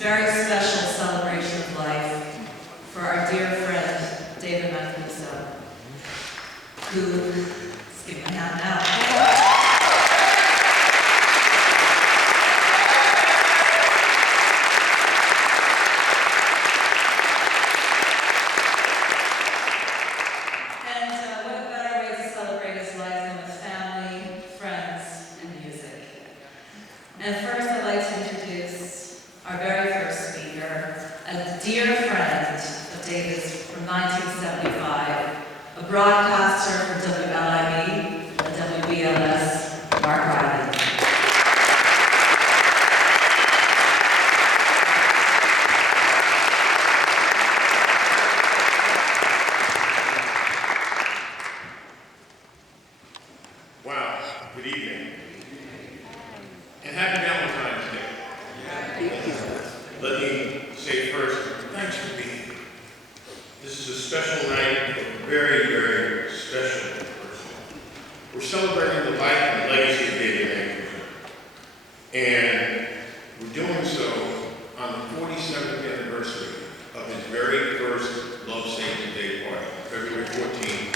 very special celebration of life for our dear friend, David Mancuso, who, let's give him a hand now. And first, I'd like to introduce our very first speaker, a dear friend of David's from 1975, a broadcaster for WLIB and WBLS, Mark Riley. Wow, good evening. And happy Valentine's Day. Thank you. Let me say first, thanks for being here. This is a special night for a very, very special person. We're celebrating the life and legacy of David Mancuso. And we're doing so on the 47th anniversary of his very first Love Saves the Day party, February 14th.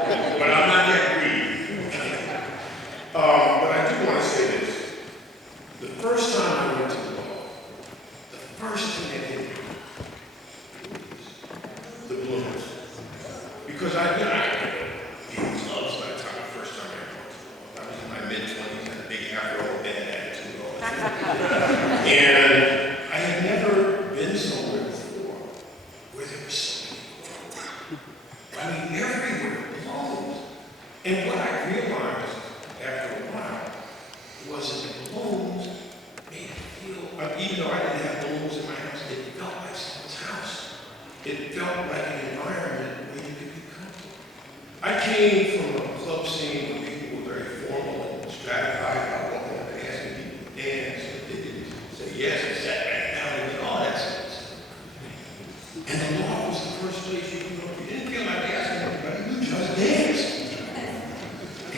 But I'm not that greedy. But I do want to say this. The first time I went to Loft, the first thing I did was the blues. Because I people's loves by the time the first time I went to Loft. I was in my mid-20s, had a big afro, bad attitude, all that. And I had never been somewhere before where there was so many people. I mean, everywhere. And what I realized after a while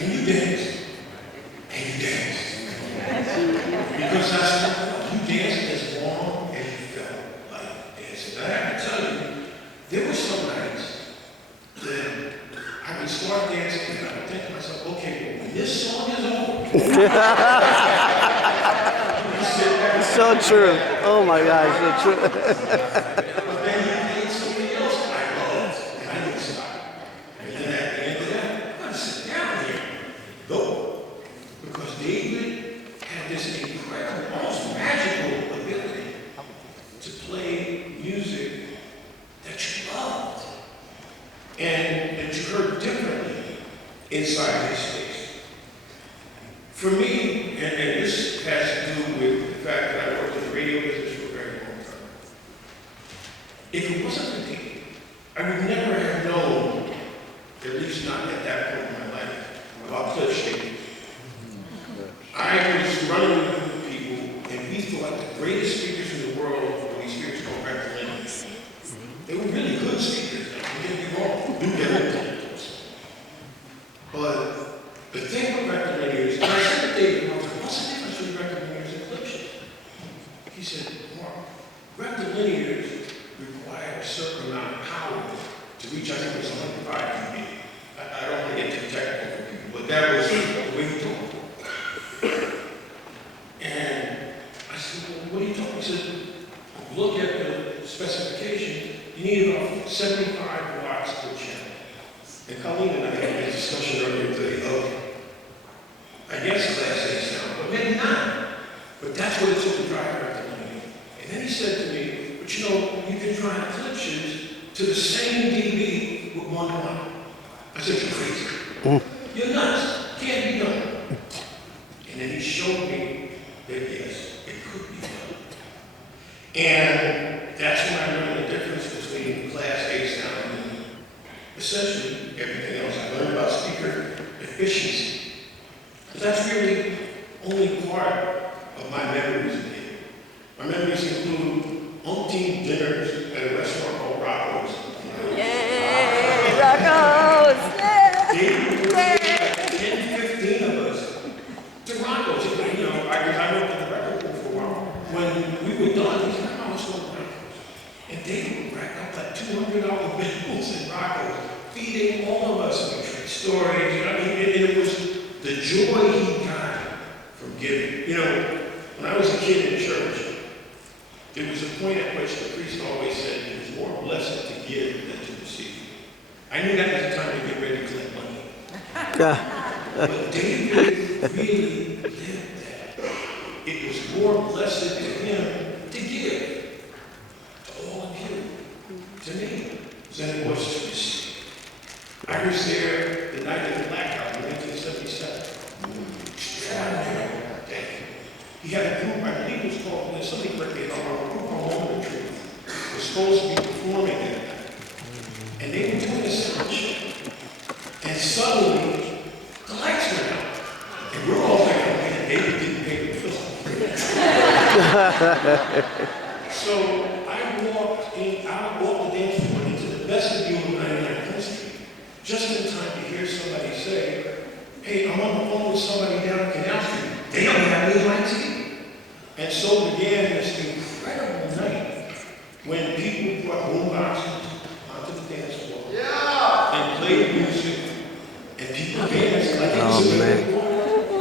and you danced. And you danced. Because that's what you danced as long as you felt like dancing. And I have to tell you, there were some nights that I would start dancing and I would think to myself, okay, well, when this song is over, So true. Oh my gosh, so true. but then you played something else that I loved, and I didn't stop. And then at the end of that, I'm going to sit down here. Go. Because David had this incredible, almost magical ability to play music that you loved and that you heard differently inside his space. For me, and this has to do with the fact that I worked in the radio business for a very long time. If it wasn't for David, I would never have known, at least not at that point in my life, about clip shaping. I was running with people, and we thought the greatest speakers in the world were these speakers called record-linears. They were really good speakers, don't get me wrong, do get it. But the thing with record-linears, and I said to David once, what's the difference between record-linears and clip shaping? He said, Mark, record-linears require a certain amount of power to reach, I think it was 105 dB. I don't want to get too technical for people, but that was the way he talked. And I said, well, what are you talking about? He said, look at the specifications. You need about 75 watts per channel. And Colleen and I had a discussion earlier today of, I guess Class A sound, but maybe not. But that's what it took to drive record-linear. And then he said to me, but you know, you can drive clip shoes to the same dB with 1 watt. I said, you're crazy. You're nuts. Can't be done. And then he showed me that yes, it could be done. And that's when I learned the difference between Class A sound and essentially everything else. I learned about speaker efficiency. But that's really only part of my memories of David. My memories include umpteen dinners at a restaurant called Rocco's. Yay, Rocco's! Yeah! David would take 10, 15 of us to Rocco's. You know, I worked at the record for a while. When we were done, he said, "Come on, let's go to Rocco's." And David would rack up like $200 bills in Rocco's, feeding all of us with stories. You know, it was the joy he got from giving. You know, when I was a kid in church, there was a point at which the priest always said it was more blessed to give than to receive. I knew that was the time to get ready to collect money. But David really lived that. It was more blessed to him to give to all of you, to me, than it was to receive. I was there the night of the blackout in 1977. Extraordinary day. He had a group, I believe it was called, there's something like a group called Moment of Truth. Was supposed to be performing that night. And they were doing a sandwich. And suddenly, the lights went out. And we're all thinking, man, David didn't pay the bill. So I walked the dance floor into the vestibule of 99 Prince Street, just in time to hear somebody say, hey, I'm on the phone with somebody down at Canal Street. They don't have any lights here. And so began this incredible night when people brought boomboxes onto the dance floor and played music, and people danced like it was a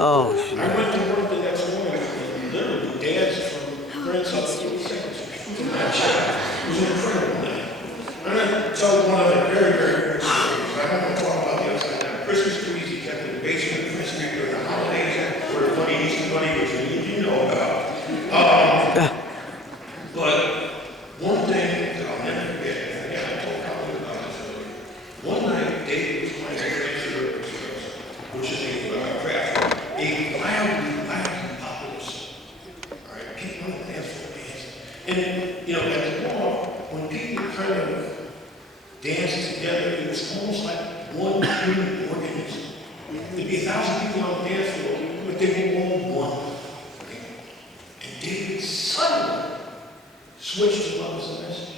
Oh, I went to work the next morning and literally danced from Prince up to 22nd Street to my child. It was an incredible night. I'm going to tell one of the very, very quick stories. I'm going to talk about the upside down. Christmas trees he kept in the basement of Prince Street during the holidays, where the funny Easter Bunny, which you know about. But one thing that I'll never forget, and again, I told Colin about this earlier. One night, David was playing a which is a craft, a wildly popular song. All right, people on the dance floor dance. And, you know, at the mall, when people kind of danced together, it was almost like one human organism. There'd be 1,000 people on the dance floor, but they were all one. Okay? And David suddenly switched to love as a message.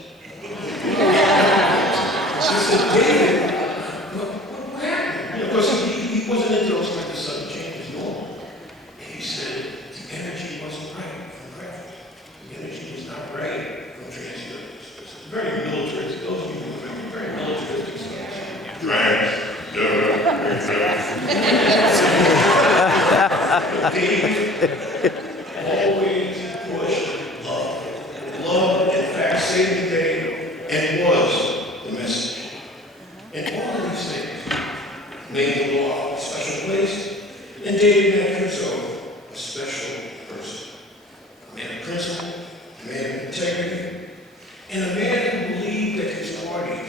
So I said, David, what happened? You know, because he wasn't into those David always pushed love. Love, in fact, saved the day and was the message. And all of these things made the Loft a special place, and David Mancuso a special person. A man of principle, a man of integrity, and a man who believed that his party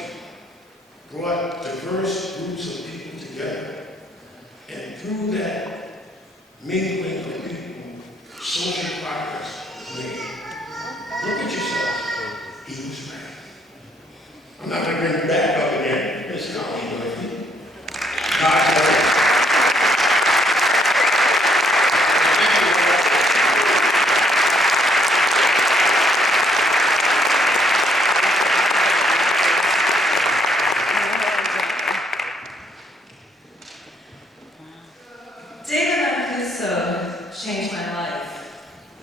brought diverse groups of people together. And through that mingling of people, social progress was made. Look at yourself. He was right. I'm not going to bring it back up again. It's not only going to be God's word. David Mancuso changed my life.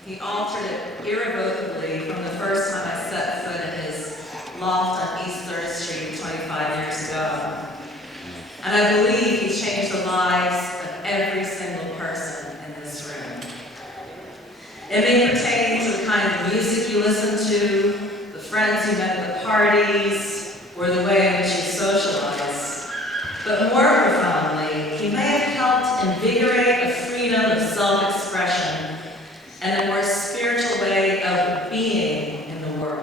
He altered it irrevocably from the first time I set foot in his loft on East 3rd Street 25 years ago. And I believe he's changed the lives of every single person in this room. It may pertain to the kind of music you listen to, the friends you met at the parties, or the way in which you socialize. But more profoundly, he may have helped invigorate a freedom of self-expression and a more spiritual way of being in the world.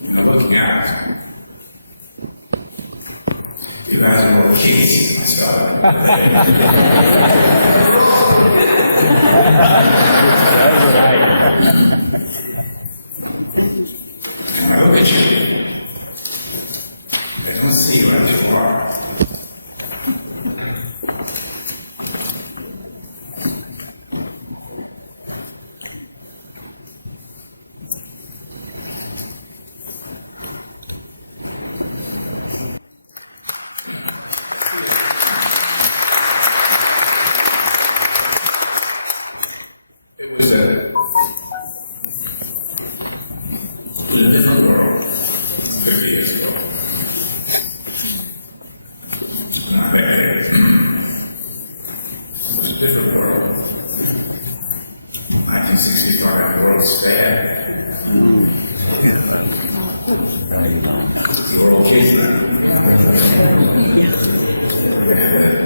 You know, looking out, you guys are more kids than I started. When I look at you, I don't see where you are. It was a different world 50 years ago. When I met David, it was a different world. 1965, the world was bad. You were all kids then.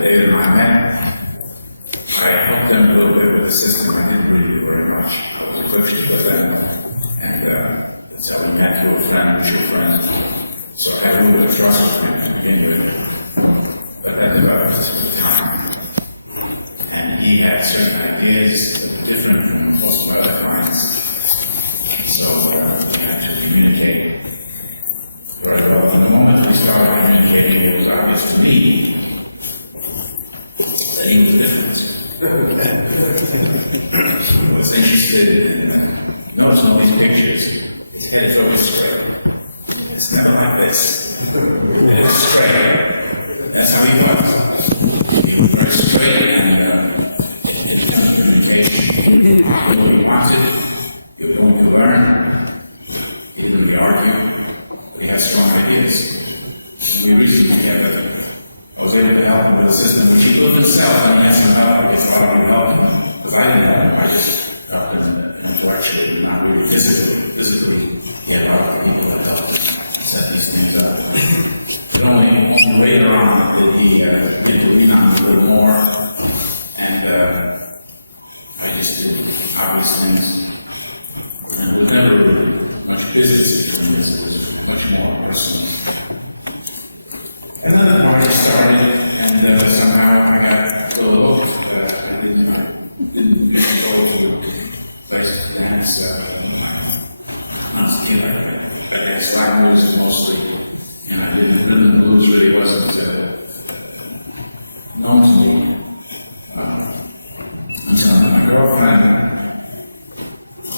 David and I met. I helped them a little bit with the system. I didn't really do very much. I was equipped with them. And that's how we met through a friend, mutual friend. So I had a little bit of trust with him to begin with. But that developed over time. And he had certain ideas that were different from most of my other clients. So we had to communicate very well. And the moment we started communicating, it was obvious to me that he was different. He was interested in, notice all these pictures, his head is always straight. It's never like this. It is straight. That's how he was. He was very straight, and in terms of communication, he knew what he wanted, he was going to learn, he didn't really argue, but he had strong ideas. When we reasoned together, I was able to help him with a system which he built himself, and he had some help. I guess a lot of you helped him, because I didn't help him. I just helped him intellectually, not really physically. Physically, he had a lot of people that helped him set these things up. But only later on did he get to lean on me a little more, and I just did obvious things. And there was never much business between us. It was much more personal. And then the party started, and somehow I got a little hooked. I didn't go to places to dance. I danced Latin music mostly, and I didn't. Rhythm and blues really wasn't known to me until my girlfriend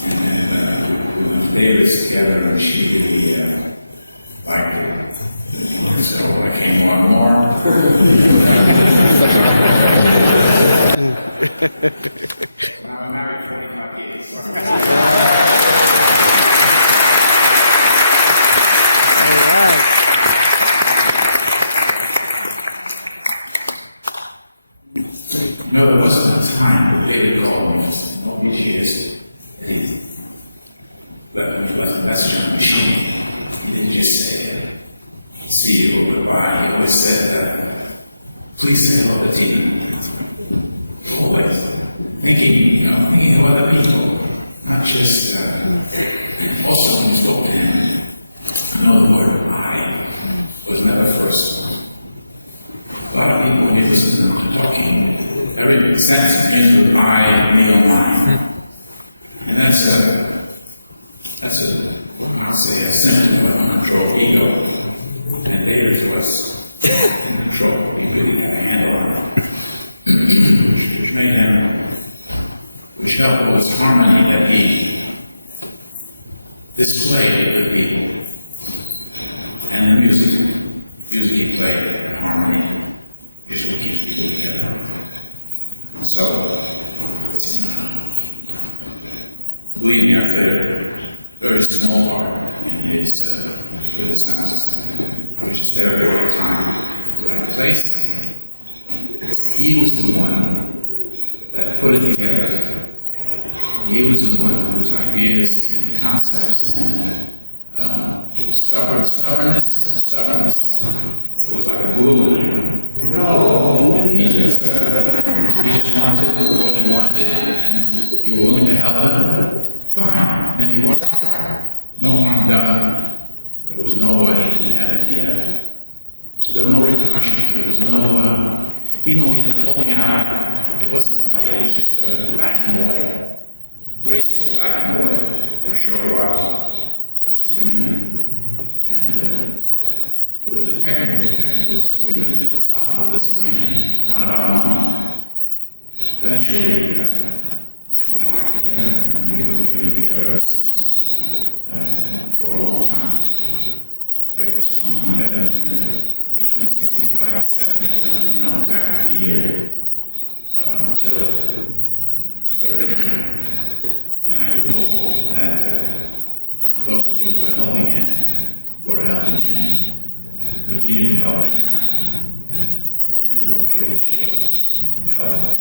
and we went to Davis together, and she really liked it. So I came on more. Now I'm married 45 years. All right. No, there wasn't a time that David called me for all these years that he left a message on the machine. He didn't just say, see you or goodbye. He always said, please say hello to Tina. Always. Thinking of other people, not just, also when you spoke to him, the word I was never first. A lot of people, when you listen to them talking, every sentence begins with I, me, or mine. And that's I'll say, a symptom of uncontrolled ego. And David was in control. He really had a handle on it. Which made him, which helped with his harmony that he displayed with people. And the music he played at harmony is what keeps people together. So, believe me, I played a very small part in his sound system, which is there at the right time, the right place. He was the one that put it together. He was the one whose ideas and concepts and he was stubbornness. It was like a glue in him. And he just wanted what he wanted, and if you were willing to help him, fine. And if you weren't, no harm done. There was nobody in heaven yet. There was no repercussions. There was no, even when he was falling out, it wasn't a fight, it was just a backing away. Graceful backing away for a short while. Disagreement. And there was a technical disagreement, a philosophical disagreement, not about money. Eventually, we've been together ever since for a long time. I guess between 65 and 70, I don't know exactly the year, until 30. And I do hope that those of you who are helping him were helping him, continue to help him, and you are able to help.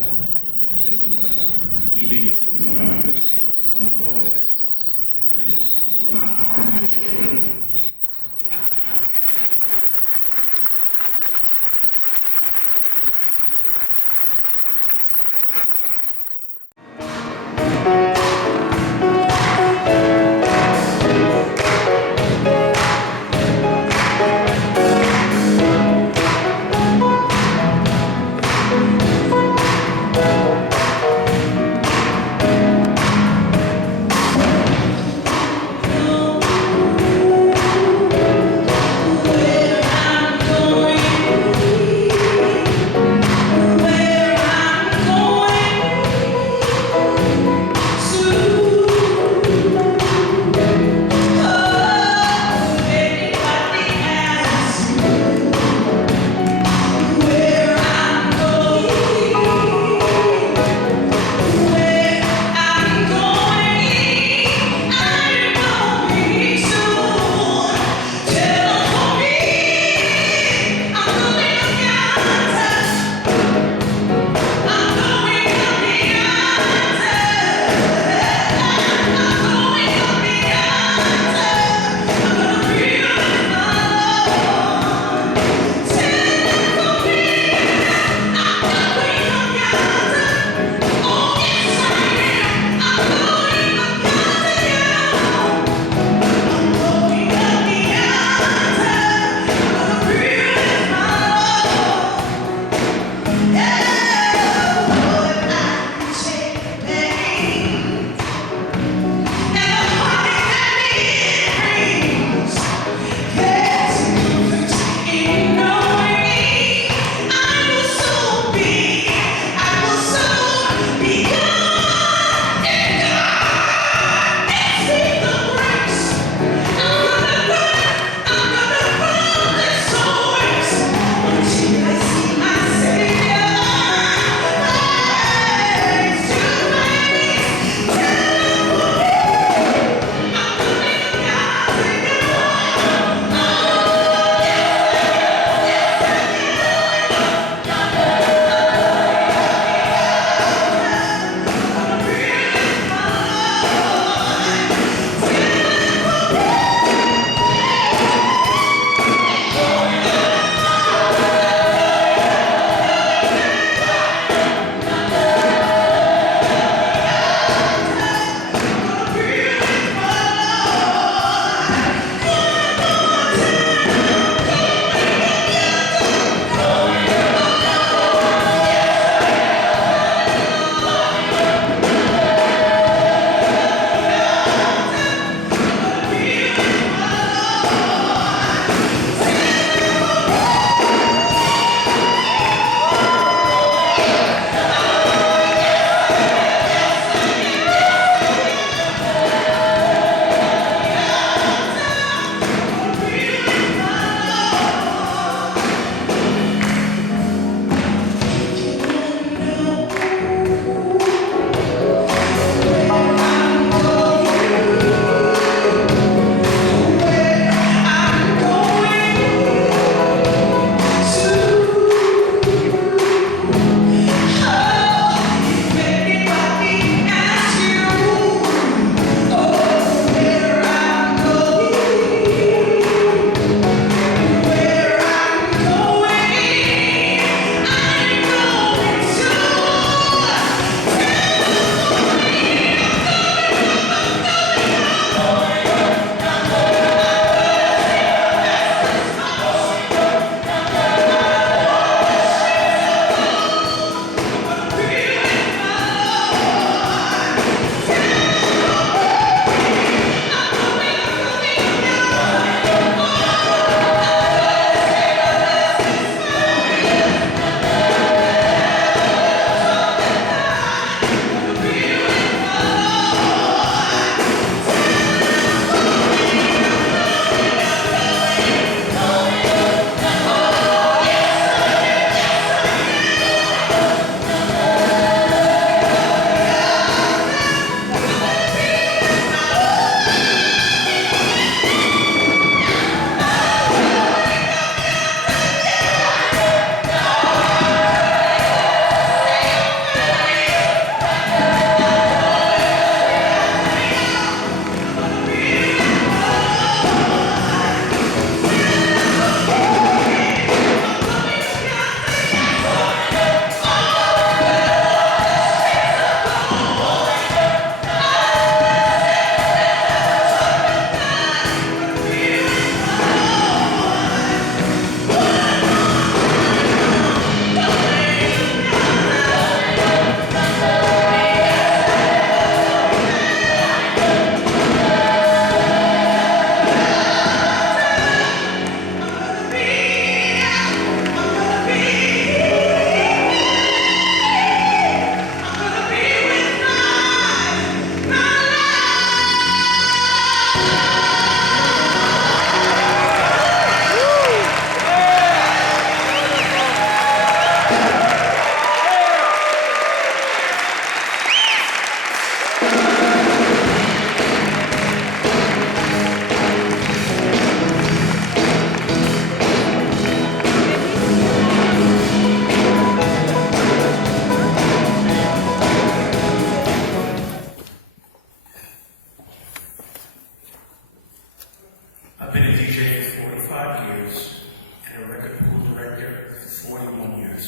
I've been a DJ for 45 years and a record pool director for 41 years.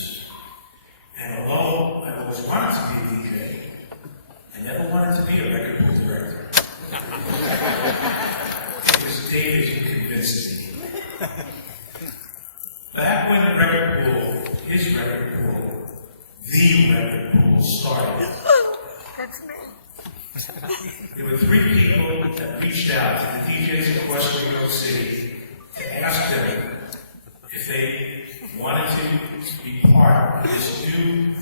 And although I always wanted to be a DJ, I never wanted to be a record pool director. It was David who convinced me. Back when the record pool, his record pool, the record pool started, That's me. there were 3 people that reached out to the DJs across New York City to ask them if they wanted to be part of this new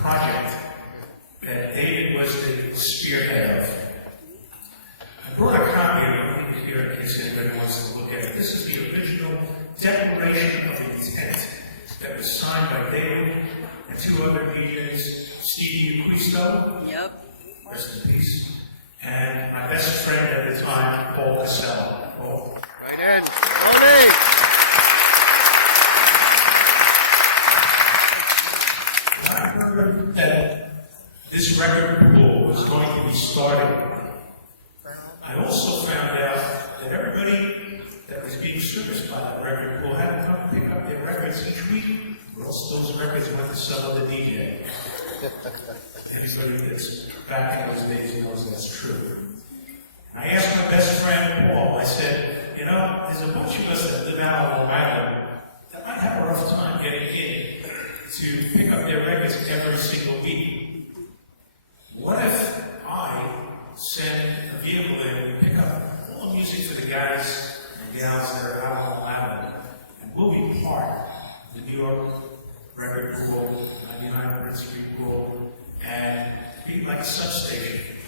project that David was the spearhead of. I brought a copy of it here in case anyone wants to look at it. This is the original Declaration of Intent that was signed by David and 2 other DJs, Stevie Acquisto. Yep. Rest in peace. And my best friend at the time, Paul Casella. Paul. Right in. Tony! When I heard that this record pool was going to be started, I also found out that everybody that was being serviced by that record pool had to come and pick up their records each week, or else those records went to some other DJ. Everybody that's back in those days knows that's true. I asked my best friend, Paul, I said, you know, there's a bunch of us that live out on Long Island that might have a rough time getting in to pick up their records every single week. What if I send a vehicle in and we pick up all the music for the guys and gals that are out on Long Island, and we'll be part of the New York record pool, 99 Prince Street pool, and be like a substation.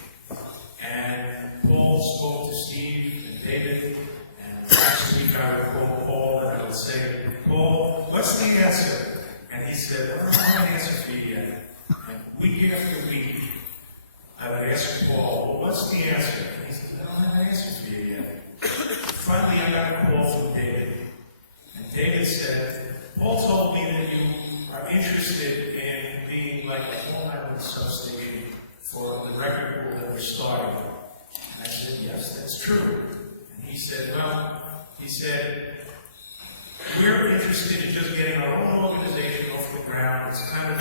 And Paul spoke to Steve and David, and next week I would call Paul and I would say, Paul, what's the answer? And he said, I don't have an answer for you yet. And week after week, I would ask Paul, well, what's the answer? And he said, I don't have an answer for you yet. Finally, I got a call from David. And David said, Paul told me that you are interested in being like a Long Island substation for the record pool that we're starting. And I said, yes, that's true. And he said, we're interested in just getting our own organization off the ground. It's kind of,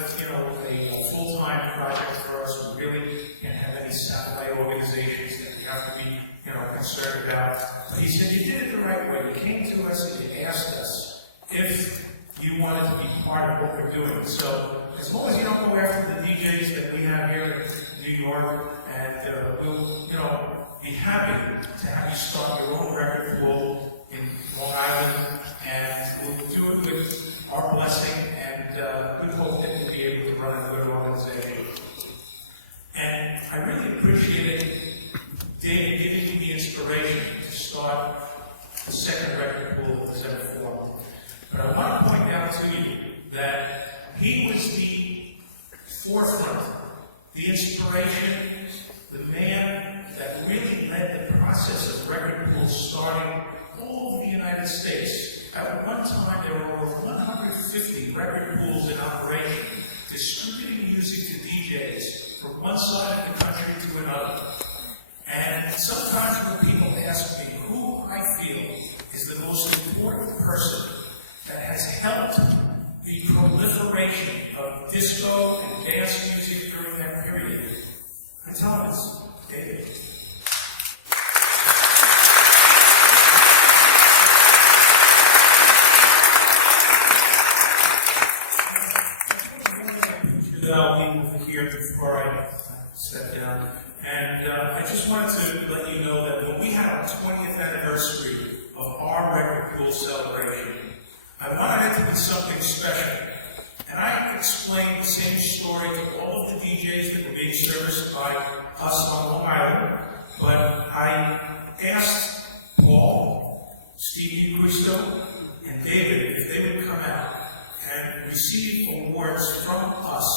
a full-time project for us. We really can't have any satellite organizations that we have to be, concerned about. But he said, you did it the right way. You came to us and you asked us if you wanted to be part of what we're doing. So as long as you don't go after the DJs that we have here in New York, and we'll, be happy to have you start your own record pool in Long Island, and we'll do it with our blessing and good hope that we'll be able to run a good organization. And I really appreciated David giving me the inspiration to start the second record pool that was ever formed. But I want to point out to you that he was the forefront, the inspiration, the man that really led the process of record pools starting all over the United States. At one time, there were over 150 record pools in operation, distributing music to DJs from one side of the country to another. And sometimes when people ask me who I feel is the most important person that has helped the proliferation of disco and dance music during that period, I tell them it's David. I'll be here before I step down. And I just wanted to let you know that when we had our 20th anniversary of our record pool celebration, I wanted it to be something special. And I explained the same story to all of the DJs that were being serviced by us on Long Island, but I asked Paul, Steve Mancuso, and David if they would come out and receive awards from us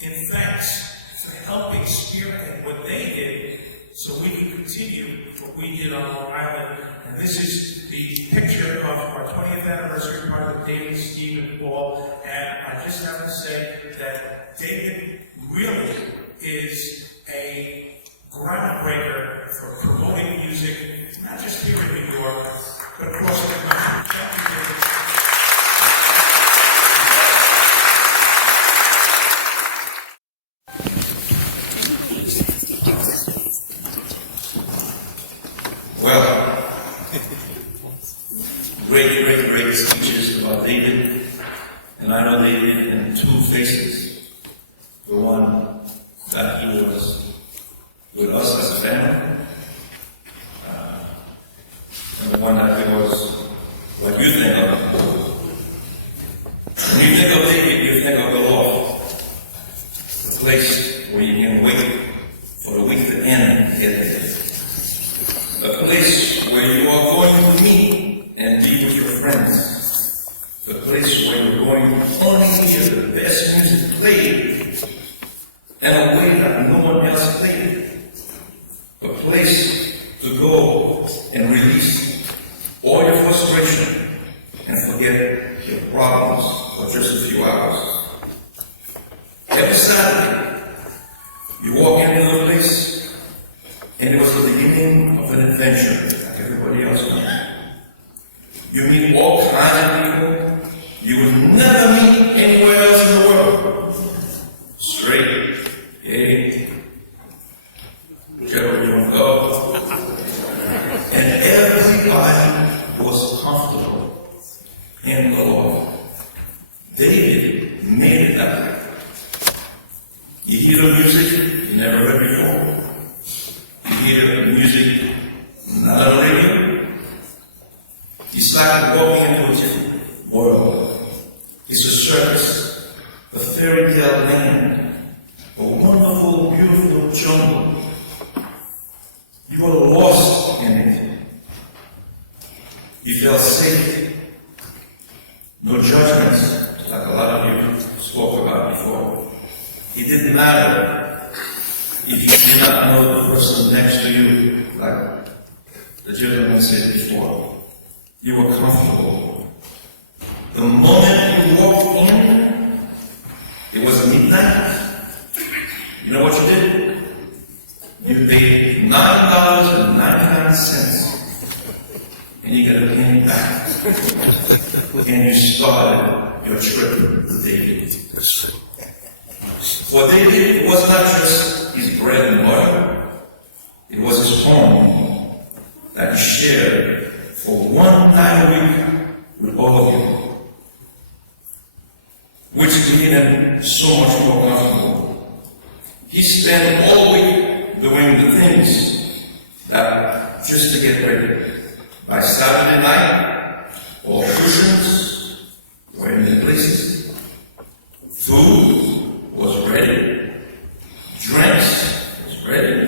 in thanks for helping spearhead what they did so we can continue what we did on Long Island. And this is the picture of our 20th anniversary party with David, Steve, and Paul. And I just have to say that David really is a groundbreaker for promoting music, not just here in New York, but across the country. Thank you, David. Well, great speeches about David, and I know David in two faces. The one that he was with us as a family, and the one that he was what you think of. When you think of David, you think of the Loft, the place where you can wait for the week to end and get there. A place where you are going to meet and be with your friends. A place where you're going to only hear the best music played in a way that no one else played. A place to go and release all your frustration and forget the problems for just a few hours. Every Saturday, you walk into the place, and it was the beginning of an adventure, like everybody else knows. You meet all kinds of people you would never meet anywhere else in the world. Straight, gay, whichever you go. And everybody was comfortable in the Lord. David made it that way. You hear the music you never heard before. Hear music, not on the radio. It's like walking into a different world. It's a circus, a fairy tale land, a wonderful, beautiful jungle. You are lost in it. You felt safe. No judgments, like a lot of you spoke about before. It didn't matter if you did not know the person next to you, like the gentleman said before. You were comfortable. The moment you walked in, it was midnight. You know what you did? You paid $9.99, and you got a penny back. And you started your trip with David. That's right. For David, it was not just his bread and water, it was his home that he shared for one night a week with all of you, which made him so much more comfortable. He spent all week doing the things that just to get ready. By Saturday night, all cushions were in the places, food was ready, drinks was ready,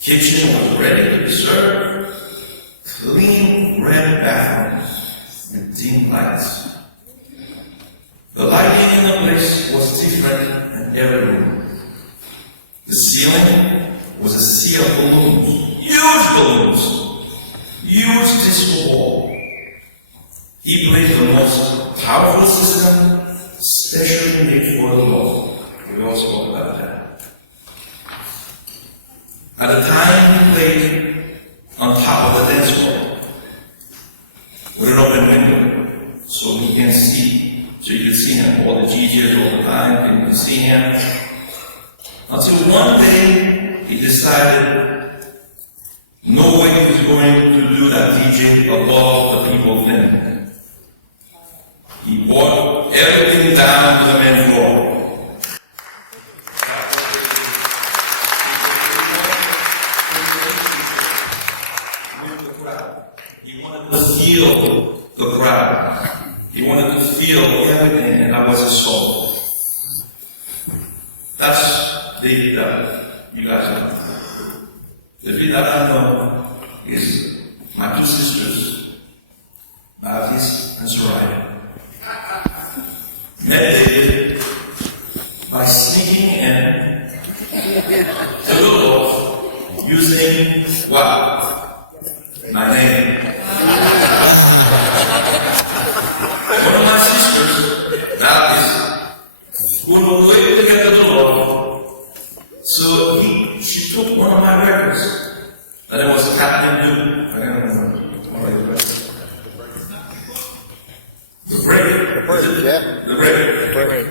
kitchen was ready to serve, clean red bathrooms with dim lights. The lighting in the place was different in every room. The ceiling was a sea of balloons, huge disco ball. He played the most powerful system, specially made for the Lord. We all spoke about that. At the time, he played on top of the dance floor with an open window, so he can see, so you can see him. All the DJs all the time, you can see him. Until one day, he decided no way he was going to do that DJ above the people thing. He brought everything down to the main floor. He wanted to feel the crowd. He wanted to feel everything, and that was his soul. That's David that you guys know. David that I know is my two sisters, Baptiste and Soraya, met David by sneaking in to the loft using what? My name. One of my sisters, Baptiste, couldn't wait to get to the loft, so she took one of my records. And it was Captain Duke. I can't remember. The break. Was it? Yeah. The break.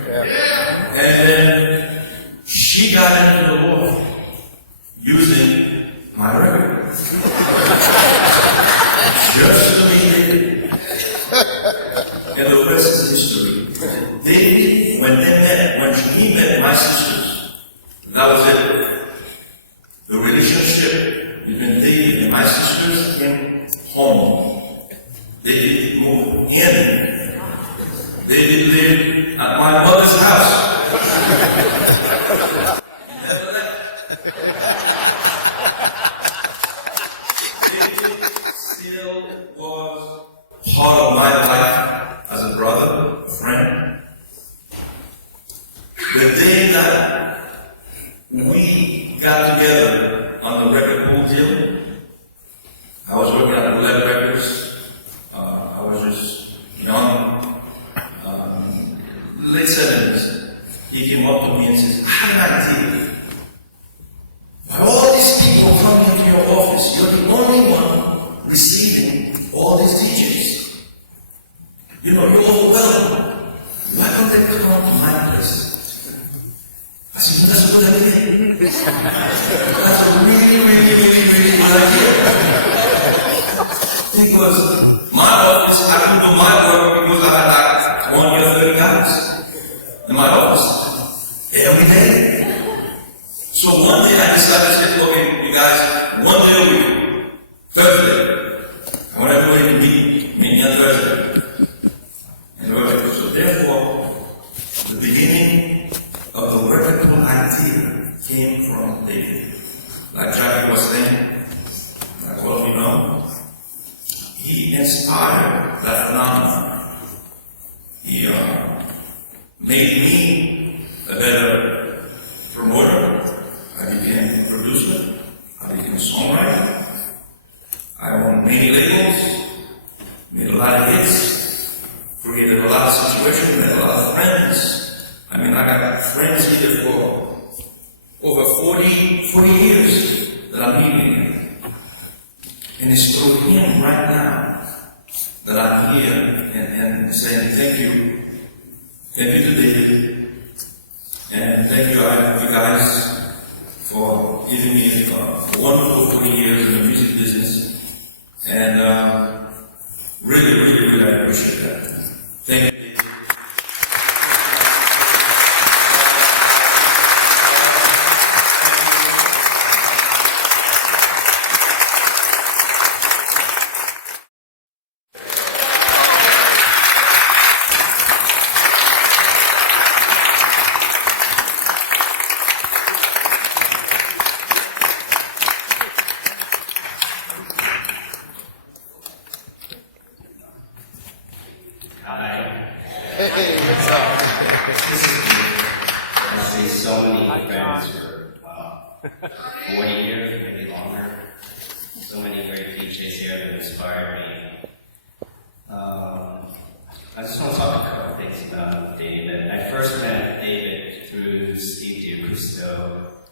Yeah. And then she got into the loft using my record. Just to meet David. And the rest is history. David, when he met my sisters, that was it. The relationship between David and my sisters came home. David moved in. David lived at my mother's house. He never left. David still was part of my life as a brother, a friend. The day that we got together on the record pool deal, I was working on Roulette Records. I was just young, late 70s. He came up to me and says, I have an idea. Why all these people come into your office, you're the only one receiving all these DJs. You know, you're overwhelmed. Why don't they come to my place? I said, that's a good idea. That's a really good idea. Because my office, I couldn't do my work because I had like 130 guys in my office every day. So one day I decided to say, okay, you guys, one day a week, Thursday, I want everybody to meet me on Thursday. And so therefore, the beginning of the record pool idea came from David. Like Jackie was saying, like all of you know, he inspired that phenomenon. He made me a better promoter. I became a producer. I became a songwriter. I owned many labels, made a lot of hits, created a lot of situations, made a lot of friends. I mean, I got friends here for over 40 years that I'm meeting. And it's through him right now that I'm here and saying thank you. Thank you to David. And thank you guys for giving me a wonderful 40 years in the music business. And really, I appreciate that. Thank you. I see so many friends for 40 years, maybe longer. So many great DJs here that inspired me. I just want to talk a couple things about David. I first met David through Steve D'Augusto,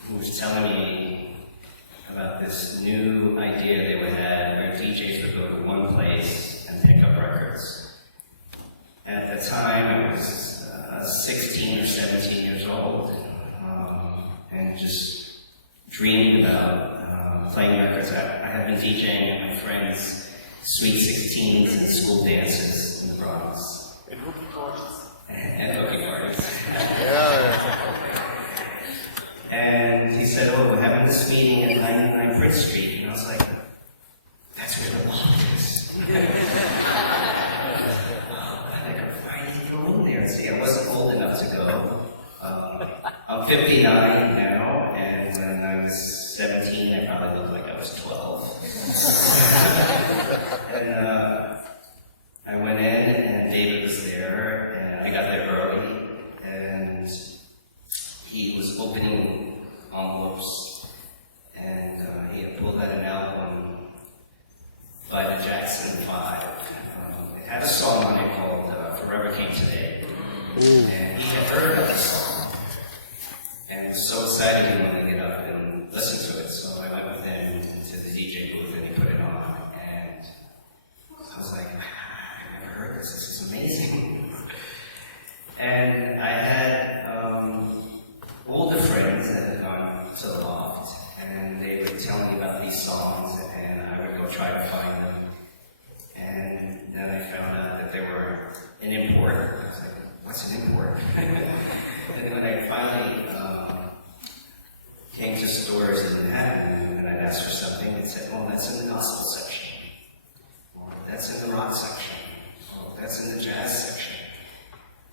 who was telling me about this new idea they would have where DJs would go to one place and pick up records. At the time, I was 16 or 17 years old, and just dreaming about playing records. I had been DJing at my friends' sweet 16s and school dances in the Bronx. And hooky parties. And hooky parties. And he said, oh, we're having this meeting at 99 Prince Street. And I was like, that's where the Loft is. See, I wasn't old enough to go. I'm 59 now, and when I was 17, I probably looked like I was so excited he wanted to get up and listen to it. So I went with him to the DJ booth and he put it on. And I was like, I never heard this. This is amazing. And I had older friends that had gone to the Loft, and they would tell me about these songs, and I would go try to find them. And then I found out that they were an import. I was like, what's an import? And when I finally came to stores in Manhattan, and I'd ask for something, it said, oh, that's in the gospel section. Or that's in the rock section. Or that's in the jazz section.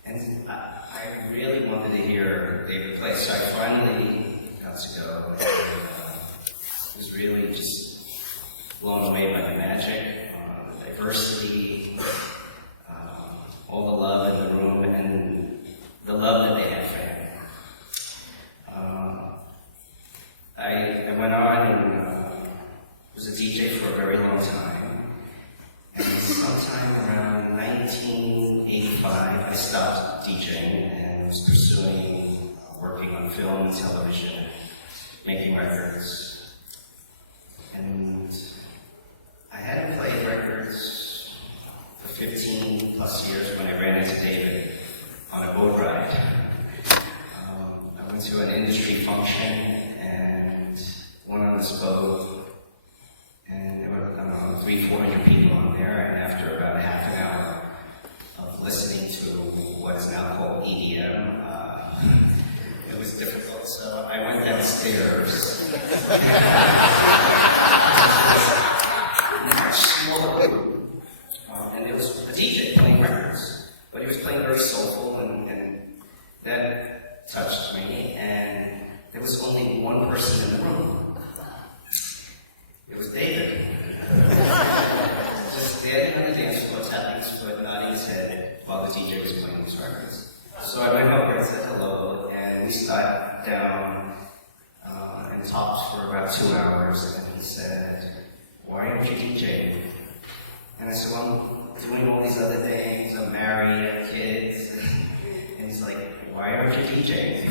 And I really wanted to hear David play, so I finally got to go. And, was really just blown away by the magic, the diversity, all the love in the room, and the love that they have for him. I went on and was a DJ for a very long time. And sometime around 1985, I stopped DJing and was pursuing working on film and television, making records. And I hadn't played records for 15 plus years when I ran into David on a boat ride. I went to an industry function and went on this boat, and there were 300-400 people on there, and after about half an hour of listening to what is now called EDM, it was difficult, so I went downstairs. Much smaller room, and there was a DJ playing records, but he was playing very soulful, and that touched me, and there was only one person in the room. It was David. Just standing on the dance floor, tapping his foot, nodding his head while the DJ was playing his records. So I went over and said hello, and we sat down and talked for about 2 hours, and he said, why aren't you DJing? And I said, well, I'm doing all these other things, I'm married, I have kids. And he's like, why aren't you DJing?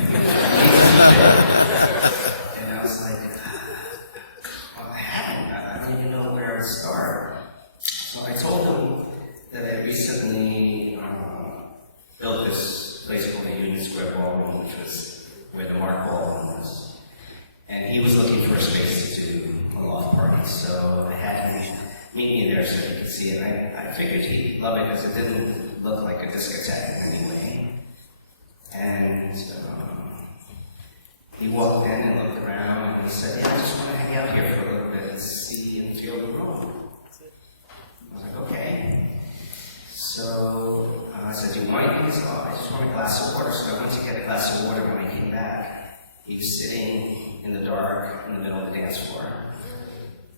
And I was like, well, I haven't. I don't even know where to start. So I told him that I recently built this place called the Union Square Ballroom, which was where the Mark Ballroom was. And he was looking for a space to do a loft party, so I had him meet me there so he could see it. I figured he'd love it because it didn't look like a discotheque in any way. And we walked in and looked around, and he said, yeah, I just want to hang out here for a little bit and see and feel the room. I was like, okay. So I said, do you want anything? He said, oh, I just want a glass of water. So I went to get a glass of water. When I came back, he was sitting in the dark in the middle of the dance floor.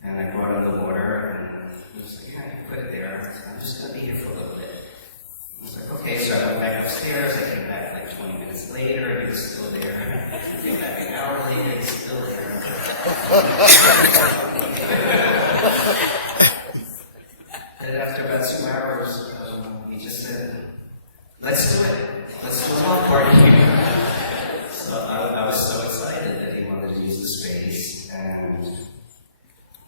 And I brought him the water, and he was like, yeah, put it there. I said, I'm just going to be here for a little bit. He was like, okay. So I went back upstairs. I came back like 20 minutes later. He was still there. I came back an hour later. He was still there. And after about 2 hours, he just said, let's do it. Let's do a loft party. So I was so excited that he wanted to use the space, and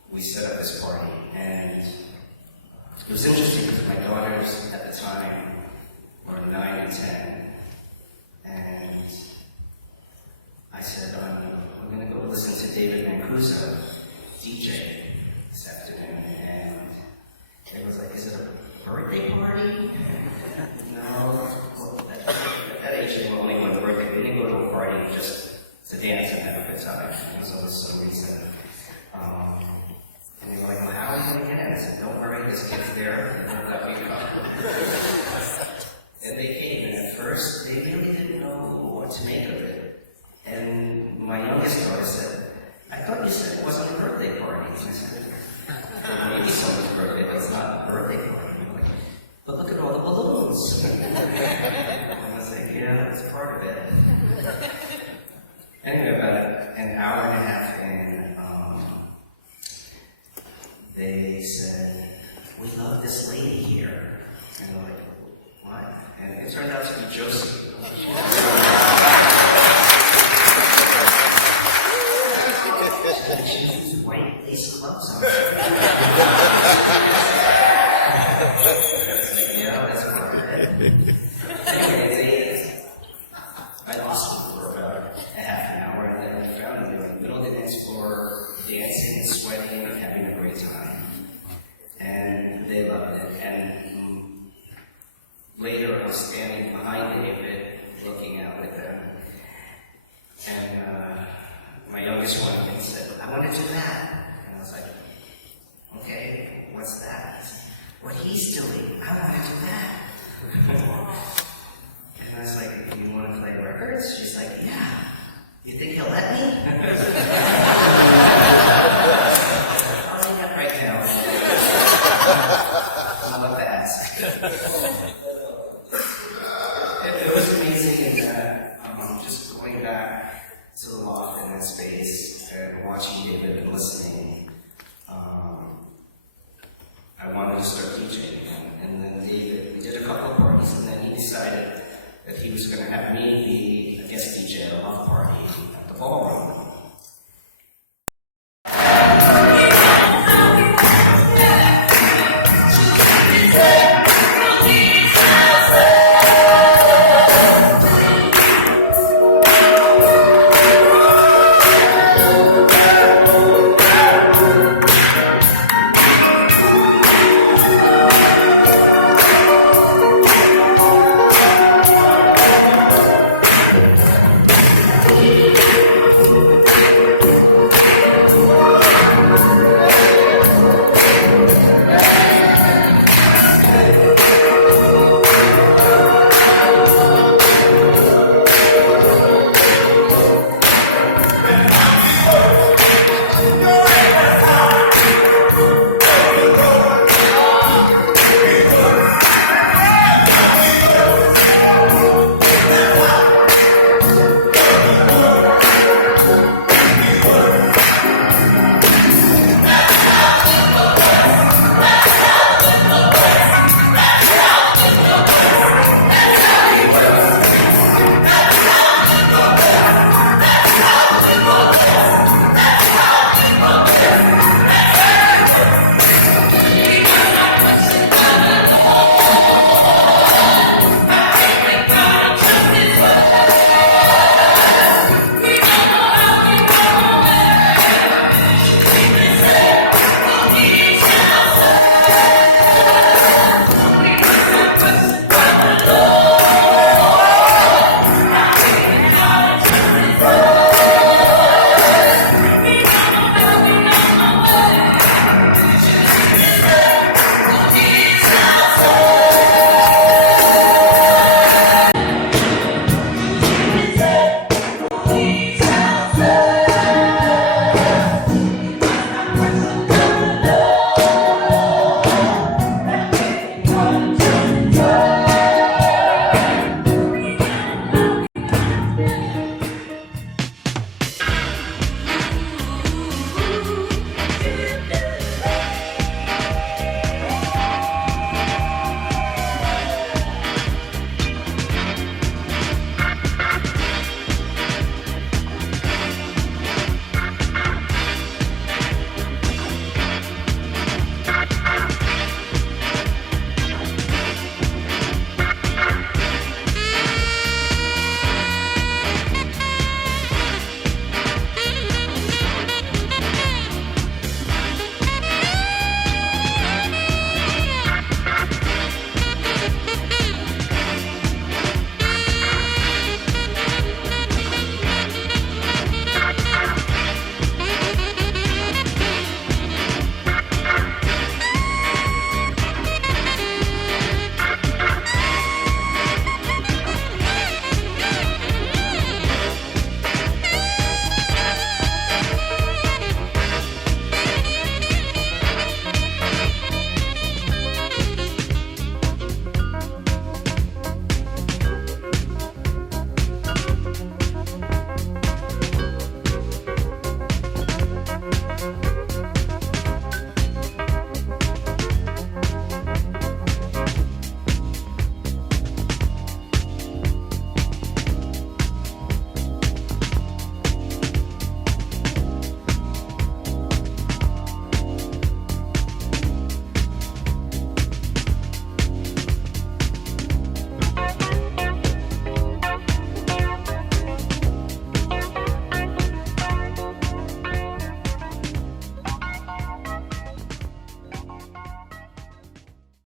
we set up this party. And it was interesting because my daughters at the time were 9 and 10. And I said, I'm going to go listen to David Mancuso DJ this afternoon. And he was like, is it a birthday party? No. At that age, they were only going to birthday. They didn't go to a party just to dance and have a good time. It was always some reason. And they were like, well, how are we going to get in? I said, don't worry, this kid's there, and they'll let me come. And they came, and at first, they really didn't know what to make of it. And my youngest daughter said, I thought you said it wasn't a birthday party. And I said, well, maybe someone's birthday, but it's not a birthday party. But look at all the balloons. And I was like, yeah, that's part of it. Anyway, about an hour and a half in, they said, we love this lady here. And I'm like, what? And it turned out to be Josie. me these clothes on. Anyways, I lost them for about a half an hour, and then I found them in the middle of the dance floor, dancing and sweating and having a great time. And they loved it. And later, I was standing behind David, looking out with them. And my youngest one said, "I want to do that." And I was like, "Okay, what's that?" He said, "What he's doing, I want to do that." And I was like, "Do you want to play records?" She's like, "Yeah." "You think he'll let me?" "I'll do that right now." I'll have to ask. It was amazing that just going back to the Loft in that space and watching David and listening. I wanted to start teaching, and then David, we did a couple of parties, and then he decided that he was going to have me be a guest DJ at a Loft party at the ballroom.